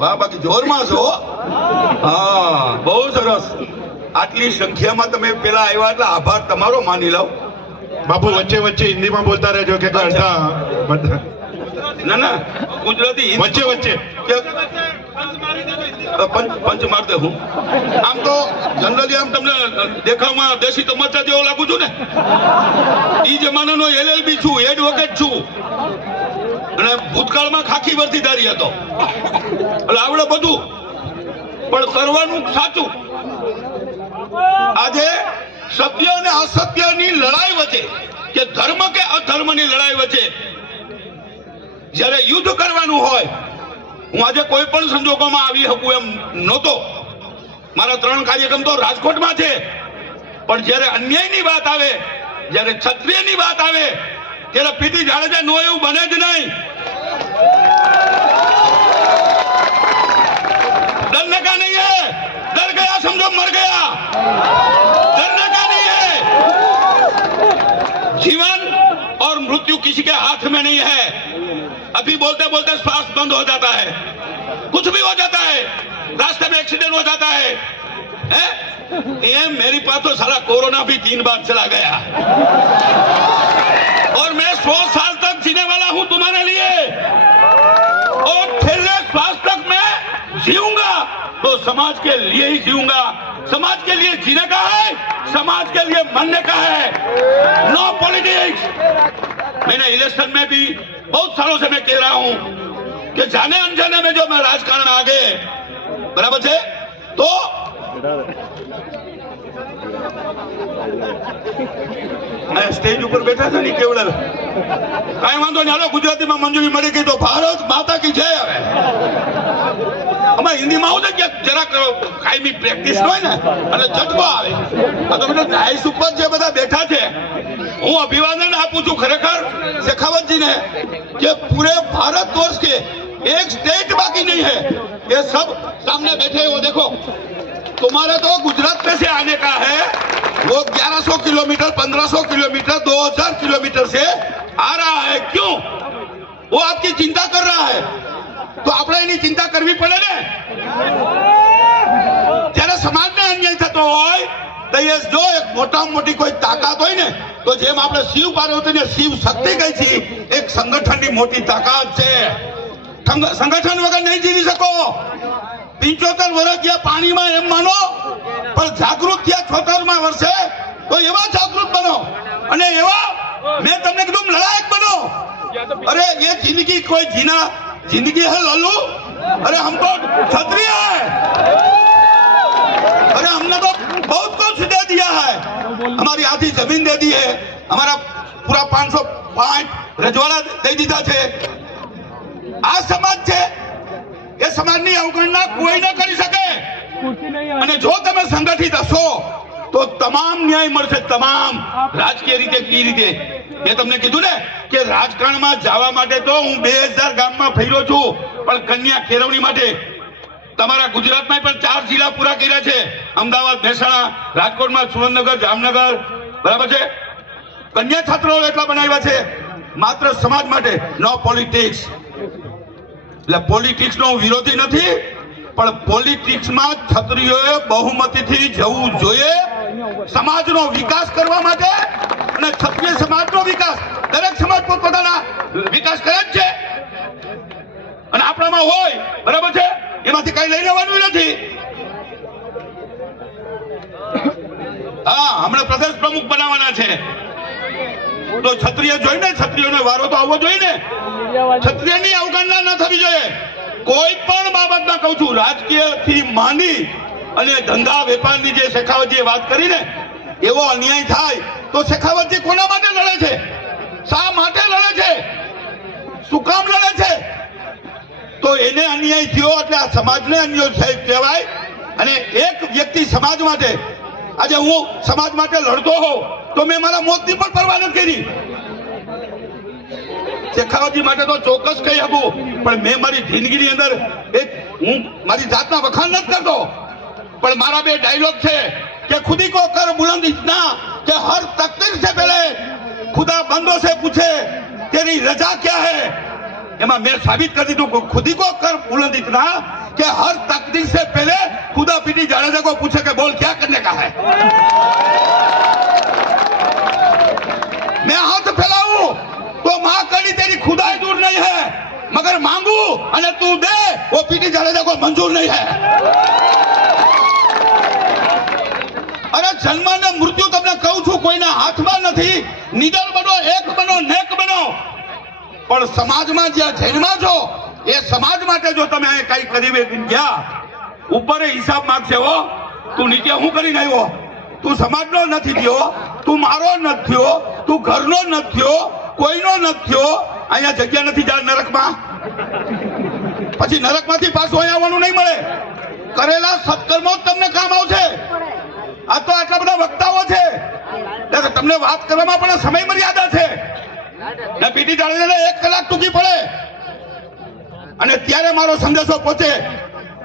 વાહ, બાકી જોરમાં છો. હા, બહુ સરસ. આટલી સંખ્યામાં તમે પેલા આવ્યા એટલે આભાર તમારો માની લઉં. બાપુ વચ્ચે વચ્ચે હિન્દીમાં બોલતા રહેજો કે અડધા બધા. ના ના, ગુજરાતી વચ્ચે વચ્ચે પંચ માર દે. હું આમ તો જનરલી આમ તમને દેખાવમાં દેશી તમાચા જેવો લાગુ છું ને. ઈ જમાનાનો LLB છું, એડવોકેટ છું, અને ભૂતકાળમાં ખાખી વર્દીદારી હતો. એટલે આવડે બધું, પણ કરવાનું સાચું. આજે સત્ય અને અસત્યની લડાઈ વચ્ચે, કે ધર્મ કે અધર્મની લડાઈ વચ્ચે જ્યારે યુદ્ધ કરવાનું હોય, હું આજે કોઈ પણ સંજોગોમાં આવી શકું એમ નહોતો. મારા 3 કાર્યક્રમ તો રાજકોટમાં છે, પણ જ્યારે અન્યાયની વાત આવે, જ્યારે ક્ષત્રિયની વાત આવે, ત્યારે પીટી જાડેજા નો એવું બને જ નહીં. डरने का नहीं है, डर गया समझो मर गया. डरने का नहीं है. जीवन और मृत्यु किसी के हाथ में नहीं है. अभी बोलते बोलते श्वास बंद हो जाता है, कुछ भी हो जाता है, रास्ते में एक्सीडेंट हो जाता है. ये मेरी पास तो साला कोरोना भी 3 बार चला गया, और मैं 100 साल तक जीने वाला हूं तुम्हारे लिए, और छेल्ले श्वास तक मैं जीऊंगा तो समाज के लिए ही जीऊंगा. समाज के लिए जीने का है, समाज के लिए मरने का है. No politics. मैंने इलेक्शन में भी बहुत सालों से मैं कह रहा हूं कि जाने अनजाने में जो मैं राजकारण आ गए, बराबर है, तो मैं स्टेज ऊपर बैठा था नहीं केवल कई वांधो नहीं. हालो, गुजराती में मंजूरी मળી गई तो भारत माता की जय. હવે અમે હિન્દીમાં આવું કે જરાક કાયમી પ્રેક્ટિસ હોય ને એટલે ઝટકો આવે. તો બધા ડાયસ ઉપર જે બધા બેઠા છે, હું અભિવાદન આપું છું ખરેખર शेखावतजीને कि पूरे भारत वर्ष के एक स्टेट बाकी नहीं है. ये सब सामने बैठे हो. देखो, तुम्हारे तो गुजरात में से आने का है, वो 1100 किलोमीटर, 1500 किलोमीटर, 2000 किलोमीटर से आ रहा है. क्यों? वो आपकी चिंता कर रहा है, तो આપણે એની ચિંતા કરવી પડે ને. જ્યારે સમાજને અન્યાય થતો હોય તો એ જો એક મોટામાં મોટી કોઈ તાકાત હોય ને, તો જેમ આપણે શિવ પાર્વતીને શિવ શક્તિ કહી છે, એક સંગઠનની મોટી તાકાત છે. સંગઠન વગર નહીં જીવી શકો. 75 વર્ષ ગયા પાણીમાં એમ માનો, પણ જાગૃત થયા 76મા વર્ષે, તો એવા જાગૃત બનો, અને એવા મેં તમને કીધું લડાયક બનો. अरे ये जिंदगी कोई जीना जिंदगी है लल्लू? अरे हम तो क्षत्रिय है. अरे हमने तो बहुत कुछ दे दिया है. हमारी आधी जमीन दे दी है, हमारा पूरा 505 रजवाड़ा दे दीधा है. आ समाज है, ये समाजनी अवगणना कोई न કરી શકે. અને જો તમે સંગઠિત હશો તો તમામ ન્યાય મળશે. તમામ રાજકીય રીતે કઈ રીતે એ તમને કીધું ને કે રાજકારણમાં જવા માટે તો હું 2000 ગામમાં ફર્યો છું, પણ કન્યા કેળવણી માટે તમારા ગુજરાતમાં પણ 4 જિલ્લા પૂરા કર્યા છે. અમદાવાદ, મહેસાણા, રાજકોટમાં, સુરેન્દ્રનગર, જામનગર, બરાબર છે. કન્યા છાત્રાલય એટલા બનાવ્યા છે માત્ર સમાજ માટે. નો પોલિટિક્સ. એટલે પોલિટિક્સનો હું વિરોધી નથી, પણ પોલિટિક્સમાં ક્ષત્રિયોએ બહુમતીથી જવું જોઈએ સમાજનો વિકાસ કરવા માટે. અને ક્ષત્રિય સમાજનો વિકાસ, દરેક સમાજ પોતપોતાના વિકાસ કરે જ છે, અને આપણામાં હોય, બરાબર છે, એમાંથી કઈ લઈ લેવાનું નથી. હા, હમણાં પ્રદેશ પ્રમુખ બનાવવાના છે, તો ક્ષત્રિય જોઈને ક્ષત્રિયોનો વારો તો આવવો જોઈએ ને. ક્ષત્રિયની અવગણના ન થવી જોઈએ. કોઈ પણ બાબતમાં કહું છું, રાજકીયથી માંડી અને ધંધા વેપારની જે શેખાવતજીએ વાત કરી ને, એવો અન્યાય થાય તો શેખાવતજી કોના માટે લડે છે? શા માટે લડે છે? શું કામ લડે છે? તો એને અન્યાય થયો એટલે આ સમાજને અન્યાય કહેવાય. અને એક વ્યક્તિ સમાજ માટે, આજે હું સમાજ માટે લડતો હોઉં તો મેં મારા મોતની પણ પરવા નથી કરી. शेखावतजी માટે તો ચોક્કસ કહી શકું, પણ મેં મારી જિંદગીની અંદર એક હું મારી જાતના વખાણ નથી કરતો, પણ મારા 2 ડાયલોગ છે कि खुदी को कर बुलंद इतना कि हर तकदीर से पहले खुदा बंदों से पूछे तेरी रजा क्या है. एमा मैं साबित कर दी खुदी को कर बुलंद इतना कि हर तकदीर से पहले खुदा पीटी जाडेजा को पूछे कि बोल क्या करने का है। मैं हाथ फैलाऊं तो मां कड़ी तेरी खुदाई दूर नहीं है, मगर मांगू અને તું દે वो पीटी जाडेजा को मंजूर नहीं है। अरे जन्म ने मृत्यु તમને કહું છું કોઈના હાથમાં નથી। નિડર બનો, એક બનો, નેક બનો, પણ સમાજમાં જ્યાં જન્મા છો એ સમાજ માટે જો તમે કઈ કરી ગયા ઉપર હિસાબ માંગશે હો। તું નીચે હું કરીને આવ્યો? તું સમાજનો નથી થયો, તું મારો નથી થયો, તું ઘરનો નથી થયો, કોઈનો નથી થયો। અહીંયા જગ્યા નથી જા નરકમાં, પછી નરકમાંથી પાછું અહીંયા આવવાનું નહીં મળે। કરેલા સત્કર્મો જ તમને કામ આવશે। આ તો આટલા બધા વક્તાઓ છે, તમને વાત કરવામાં પણ સમય મર્યાદા છે ને પીટી જાડેજાને 1 કલાક ટૂંકી પડે અને ત્યારે મારો સંદેશો પહોંચે।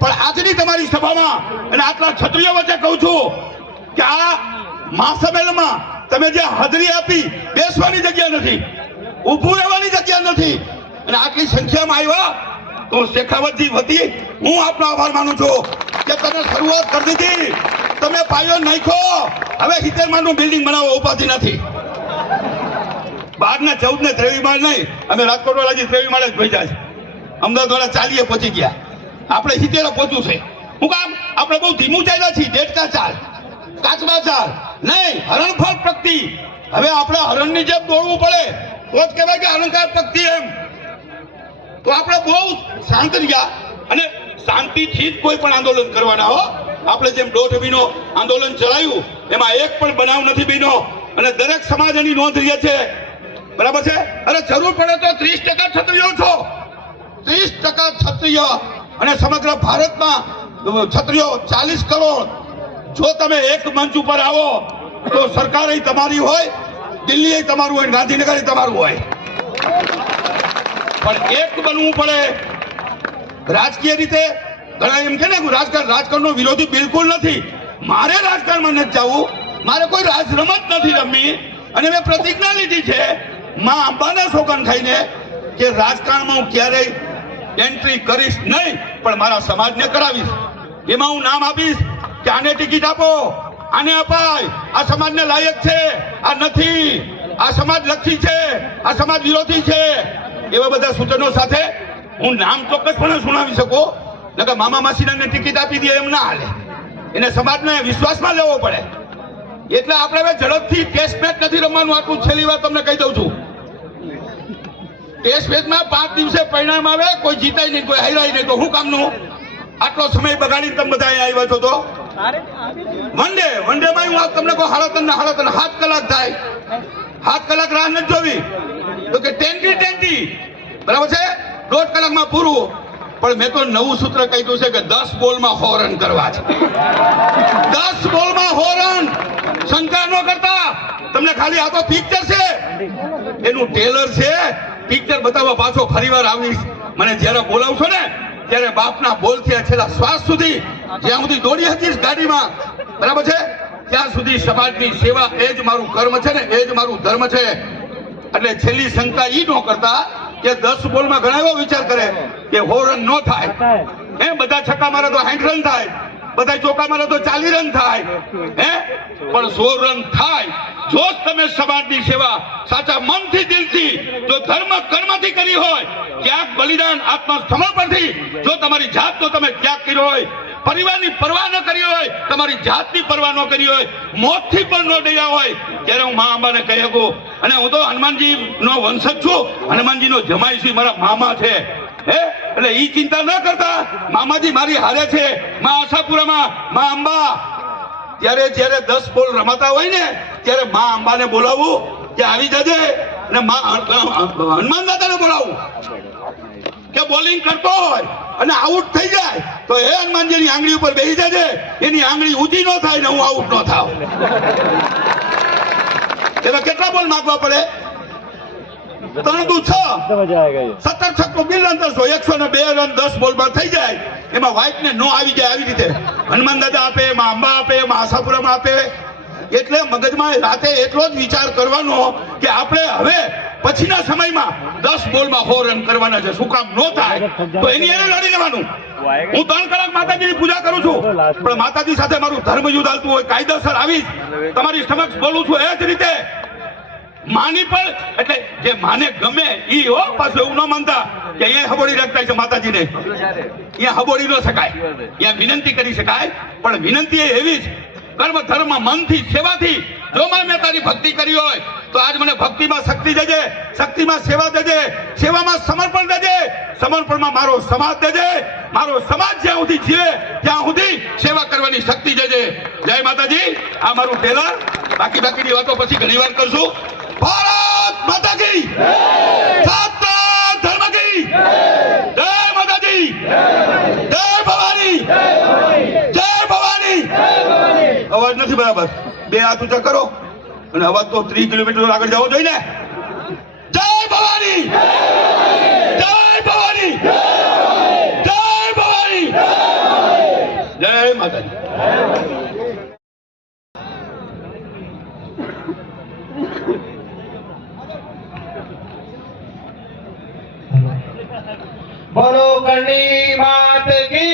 પણ આજની તમારી સભામાં અને આટલા ક્ષત્રિયો વચ્ચે કહું છું કે આ મહાસંમેલનમાં તમે જે હાજરી આપી, બેસવાની જગ્યા નથી, ઊભું રહેવાની જગ્યા નથી, અને આટલી સંખ્યામાં આવ્યા તો શેખાવતજી વતી હું આપનો આભાર માનું છું કે તમે શરૂઆત કરી દીધી, તમે પાયો નાખ્યો। હવે 70 માળનું બિલ્ડિંગ બનાવવા ઉપાધિ નથી। 12 ને 14 ને 23 માળ નહીં, અમે રાજકોટ વાળાજી 23 માળે જ પહોંચ્યા છે। અમદાવાદ વાળા 40 પહોંચી ગયા, આપણે 70 પહોંચવું છે। હું કામ? આપણે બહુ ધીમું ચાલ્યા છીએ। ડેટકા ચાલ, કાચબા ચાલ નહીં, હરણફળ પ્રગતિ। હવે આપણે હરણની જેમ દોડવું પડે તો જ કહેવાય કે અલંકાર પ્રગતિ એમ। તો આપણે બહુ શાંત રહ્યા અને શાંતિથી જ કોઈ પણ આંદોલન કરવાના હો। આપણે જેમ 1.5 મહિનો આંદોલન ચલાવ્યું એમાં એક પણ બનાવ નથી બન્યો અને દરેક સમાજ એની નોંધ લે છે, બરાબર છે। અરે જરૂર પડે તો 30% ક્ષત્રિયો છો, 30% ક્ષત્રિય, અને સમગ્ર ભારતમાં ક્ષત્રિયો 40 કરોડ। જો તમે એક મંચ ઉપર આવો તો સરકાર તમારી હોય, દિલ્હી તમારું હોય, ગાંધીનગર તમારું હોય, પણ એક બનવું પડે। રાજકીય રીતે ઘણા એમ કે ને રાજકારણનો વિરોધી બિલકુલ નથી, મારે રાજકારણમાં નથી જવું, મારે કોઈ રાજ રમત નથી રમવી, અને મેં પ્રતિજ્ઞા લીધી છે માં અંબાને સોગંદ ખાઈને કે રાજકારણમાં હું ક્યારેય એન્ટ્રી કરીશ નહીં, પણ મારા સમાજને કરાવીશ। એમાં હું નામ આપીશ કે આને ટિકિટ આપો, આને અપાય, આ સમાજને લાયક છે, આ નથી, આ સમાજ લક્ષી છે, આ સમાજ વિરોધી છે, એવા બધા સૂચનો સાથે હું નામ ચોક્કસપણે સુનાવી શકું। નકર મામા માસીને ટિકિટ આપી દે એમ ના હાલે, એને સમાજને વિશ્વાસમાં લેવો પડે। એટલે આપણે હવે ઝડપથી ટેસ્ટ મેચ નથી રમવાનું, આટલું છેલ્લી વાર તમને કહી દઉં છું। ટેસ્ટ મેચમાં 5 દિવસે પરિણામ આવે, કોઈ જીતાય નહીં, કોઈ હારાય નહીં, તો શું કામનું? આટલો સમય બગાડીને તમે બધા અહીંયા આવ્યા છો તો વન ડે માં હું તમને કહું 7.5 કલાક થાય, 7 કલાક રાહ નથી જોવી તો કે 10 બરાબર છે, 1.5 કલાકમાં પૂરું। પણ મેં તો નવું સૂત્ર કહ્યું છે કે 10 બોલમાં 100 રન કરવા છે। 10 બોલમાં 100 રન, શંકા ન કરતા। તમને ખાલી આ તો પિક્ચર છે, એનું ટેલર છે, પિક્ચર બતાવવા પાછો ફરીવાર આવીશ। મને જ્યારે બોલાવશો ને ત્યારે બાપના બોલથી છેલ્લા શ્વાસ સુધી જ્યાં સુધી દોડી હતી ગાડીમાં, બરાબર છે, ત્યાં સુધી સમાજની સેવા એ જ મારું કર્મ છે ને એ જ મારું ધર્મ છે। એટલે છેલ્લી શંકા ઈ ન કરતા કે 10 બોલમાં ઘણા એવો વિચાર કરે કે 100 રન ન થાય, હે બધા છક્કા મારે તો 60 રન થાય, બધા ચોકા મારે તો 40 રન થાય, હે પણ 100 રન થાય જો તમે સમાજની સેવા સાચા મનથી, દિલથી, જો ધર્મ કર્મથી કરી હોય, ત્યાગ બલિદાન આત્મસમર્પણથી જો તમારી જાતનો તમે ત્યાગ કર્યો હોય, પરિવારની પરવા ન કરી હોય, તમારી જાતની પરવા ન કરી હોય, મોતથી પણ ન ડર્યા હોય, ત્યારે હું મા અંબાને કહી શકું। અને હું તો હનુમાનજીનો વંશજ છું, હનુમાનજીનો જમાઈ છું, મારા મામા છે, હે એટલે ઈ ચિંતા ન કરતા। મામાજી મારી હારે છે, મા આશાપુરામાં મા અંબા। ત્યારે જ્યારે 10 બોલ રમાતા હોય ને ત્યારે મા અંબાને બોલાવું કે આવી જજે, અને હનુમાન દાદાને બોલાવું કે બોલિંગ કરતો હોય અને આઉટ થઈ જાય તો હે હનુમાનજીની આંગળી ઉપર બેસી જજે, એની આંગળી ઊંચી ન થાય ને હું આઉટ ન થાવ। એટલે કેટલા બોલ નાખવા પડે? 3 દુ 6, 17 છક્કો 2 રન 102 રન 10 બોલમાં થઈ જાય। એમાં વ્હાઈટ ને નો આવી જાય, આવી રીતે હનુમાન દાદા આપે, માં અંબા આપે, માં આશાપુરામાં આપે। એટલે મગજમાં રાતે એટલો જ વિચાર કરવાનો કે આપણે હવે પછીના સમયમાં 10 બોલમાં 4 રન કરવાના છે. શું કામ નો થાય તો એની એને લડી લેવાનું. હું 3 કલાક માતાજીની પૂજા કરું છું, પણ માતાજી સાથે મારું ધર્મ યુદ્ધ હાલતું હોય, કાયદેસર આવીશ તમારી સમક્ષ બોલું છું. એ જ રીતે માની પણ એટલે જે માને ગમે ઈ હો, પાછું એવું ન માનતા કે અહીંયા હબોડી રાખતા છે માતાજીને. અહીંયા હબોડી ન શકાય, અહીંયા વિનંતી કરી શકાય, પણ વિનંતી એ એવી જ કર્મ ધર્મ મનથી સેવાથી. જો મેં તારી ભક્તિ કરી હોય તો આજ મને ભક્તિમાં શક્તિ દેજે, શક્તિમાં સેવા દેજે, સેવામાં સમર્પણ દેજે, સમર્પણમાં મારો સમાજ દેજે. મારો સમાજ જ્યાં સુધી જીવે ત્યાં સુધી સેવા કરવાની શક્તિ દેજે. જય માતાજી. આ મારું ટેલર. બાકીની વાતો પછી ઘણી વાર કરશું. ભારત માતા કી સનાતન ધર્મ કી જય માતાજી. જય ભવાની. જય ભવાની. અવાજ નથી બરાબર. 2 હાથ ઊંચા કરો અને અવાજ તો 30 કિલોમીટર આગળ જવો જોઈએ ને. જય ભવાની. જય ભવાની. જય ભવાની. જય માતાજી. बोलो करनी मात की।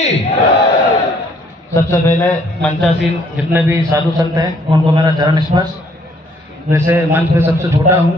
सबसे पहले मंचासीन जितने भी साधु संत हैं उनको मेरा चरण स्पर्श। वैसे मंच में सबसे छोटा हूँ,